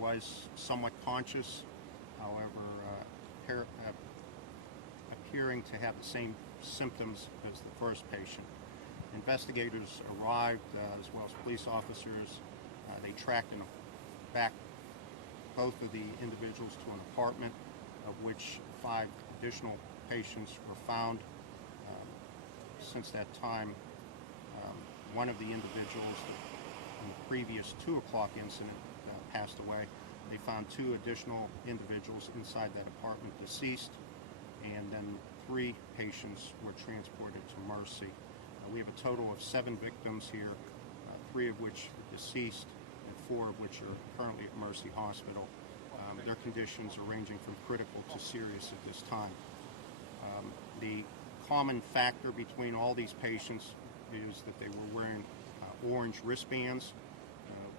was somewhat conscious, however, appearing to have the same symptoms as the first patient. Investigators arrived, as well as police officers. They tracked and back both of the individuals to an apartment, of which 5 additional patients were found. Since that time, one of the individuals in the previous 2 o'clock incident passed away. They found 2 additional individuals inside that apartment deceased, and then 3 patients were transported to Mercy. We have a total of 7 victims here, 3 of which are deceased and 4 of which are currently at Mercy Hospital. Their conditions are ranging from critical to serious at this time. The common factor between all these patients is that they were wearing orange wristbands.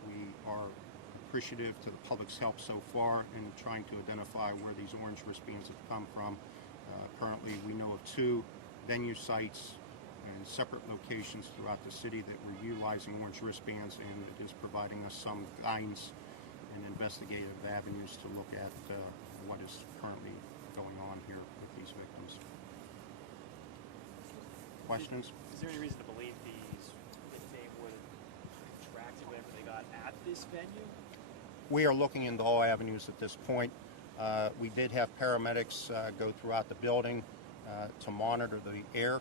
We are appreciative to the public's help so far in trying to identify where these orange wristbands have come from. Currently, we know of 2 venue sites and separate locations throughout the city that were utilizing orange wristbands, and it is providing us some guidance and investigative avenues to look at what is currently going on here with these victims. Questions? Is there any reason to believe if they would have contracted whatever they got at this venue? We are looking into all avenues at this point. We did have paramedics go throughout the building to monitor the air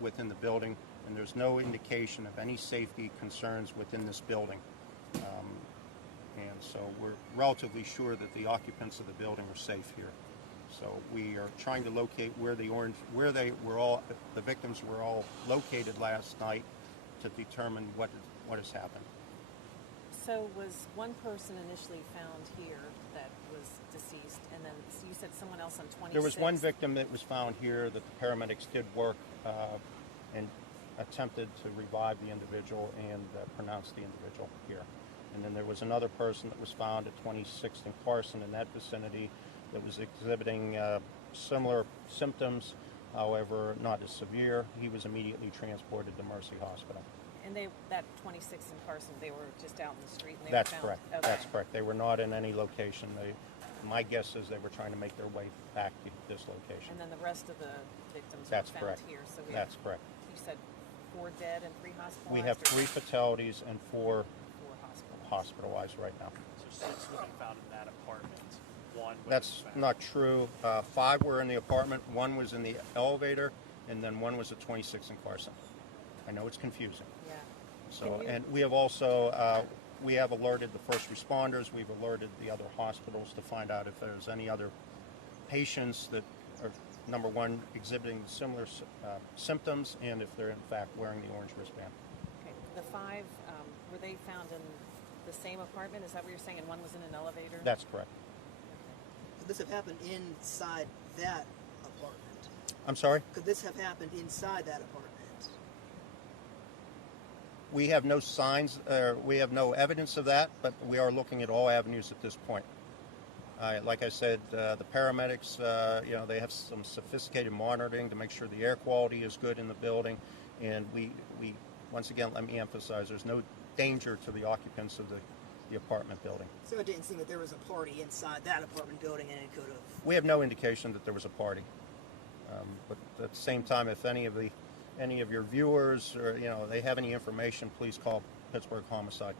within the building, and there's no indication of any safety concerns within this building. And so we're relatively sure that the occupants of the building are safe here. So we are trying to locate where the victims were all located last night to determine what has happened. So was one person initially found here that was deceased, and then so you said someone else on 26? There was one victim that was found here that the paramedics did work and attempted to revive the individual and pronounce the individual here. And then there was another person that was found at 26th and Carson in that vicinity that was exhibiting similar symptoms, however not as severe. He was immediately transported to Mercy Hospital. And that 26th and Carson, they were just out in the street and they That's were found? correct. Okay. That's correct. They were not in any location. My guess is they were trying to make their way back to this location. And then the rest of the victims That's were found correct. here. So That's correct. You said 4 dead and 3 hospitalized? We have 3 fatalities and 4 hospitalized. hospitalized right now. So 6 would be found in that apartment. 1 That's not true. 5 were in the apartment, 1 was in the elevator, and then 1 was at 26 and Carson. I know it's confusing. Yeah. So, and we have also, we have alerted the first responders, we've alerted the other hospitals to find out if there's any other patients that are, number 1, exhibiting similar symptoms, and if they're in fact wearing the orange wristband. Okay. The 5, were they found in the same apartment? Is that what you're saying? And 1 was in an elevator? That's correct. Could this have happened inside that apartment? I'm sorry? Could this have happened inside that apartment? We have no signs, we have no evidence of that, but we are looking at all avenues at this point. Like I said, the paramedics, they have some sophisticated monitoring to make sure the air quality is good in the building, and we once again, let me emphasize, there's no danger to the occupants of the apartment building. So it didn't seem that there was a party inside that apartment building, and it could have... We have no indication that there was a party, but at the same time, if any of your viewers or they have any information, please call Pittsburgh Homicide.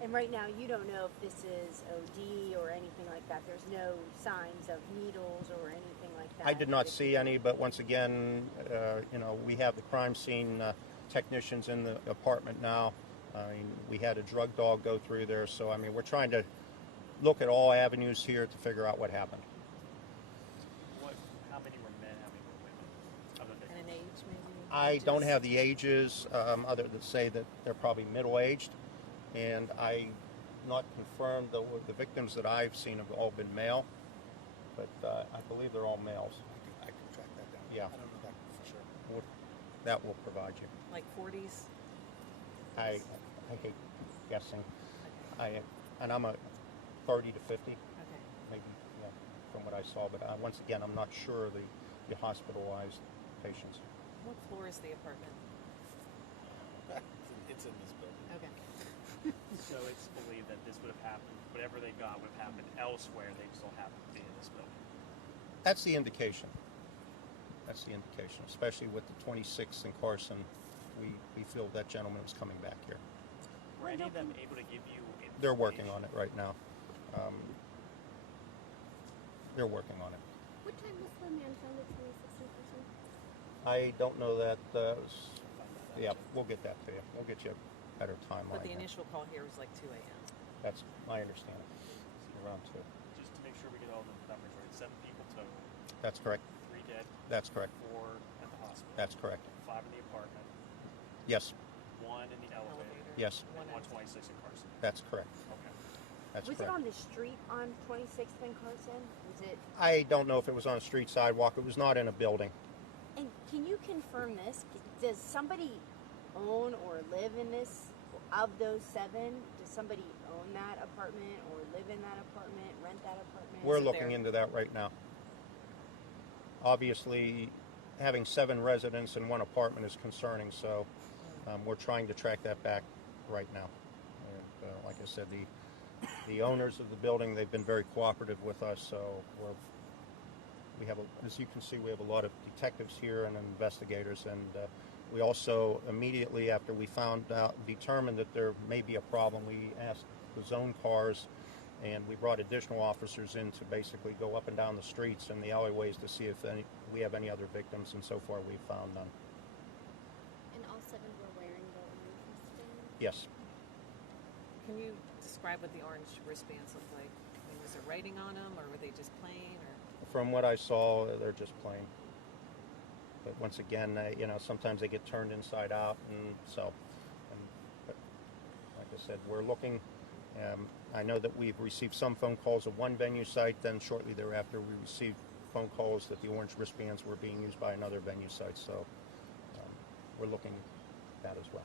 And right now you don't know if this is OD or anything like that. There's no signs of needles or anything like that. I did not see any, but once again, we have the crime scene technicians in the apartment now. We had a drug dog go through there, so we're trying to look at all avenues here to figure out what happened. How many were men? How many were women? And an age, maybe? I don't have the ages, other than say that they're probably middle-aged, and I not confirmed the victims that I've seen have all been male, but I believe they're all males. I can track that down. Yeah. I don't know that for sure. That will provide you. Like 40s? I hate guessing. Okay. And I'm a 30 to 50, Okay. maybe, from what I saw. But once again, I'm not sure the hospitalized patients. What floor is the apartment? It's in this building. Okay. So it's believed that this would have happened, whatever they got would have happened elsewhere. They just don't happen to be in this building. That's the indication. That's the indication, especially with the 26th in Carson. We feel that gentleman was coming back here. Were any of them able to give you information? They're working on it right now. They're working on it. What time was the man found at 26th in person? I don't know that. Find that out. Yeah, we'll get that to you. We'll get you a better timeline. But the here. initial call here was like 2 a.m. That's my understanding. Around 2. Just to make sure we get all the numbers right. 7 people total, That's correct. 3 dead, That's correct. 4 at the hospital. That's correct. 5 in the apartment, Yes. 1 in the elevator, Yes. and 126 in Carson. That's correct. Okay. That's Was correct. it on the street on 26th and Carson? Was it? I don't know if it was on a street sidewalk. It was not in a building. And can you confirm this? Does somebody own or live in this? Of those 7, does somebody own that apartment or live in that apartment, rent that apartment? We're it looking there? into that right now. Obviously, having 7 residents in one apartment is concerning, so we're trying to track that back right now. And, like I said, the owners of the building, they've been very cooperative with us, so we have, as you can see, we have a lot of detectives here and investigators, and we also immediately after we determined that there may be a problem, we asked the zone cars, and we brought additional officers in to basically go up and down the streets and the alleyways to see if we have any other victims, and so far we've found none. And all 7 were wearing the orange wristband? Yes. Can you describe what the orange wristbands look like? I mean, was there writing on them, or were they just plain? Or From what I saw, they're just plain. But once again, sometimes they get turned inside out, and so. But like I said, we're looking. I know that we've received some phone calls of one venue site. Then shortly thereafter, we received phone calls that the orange wristbands were being used by another venue site. So we're looking at that as well.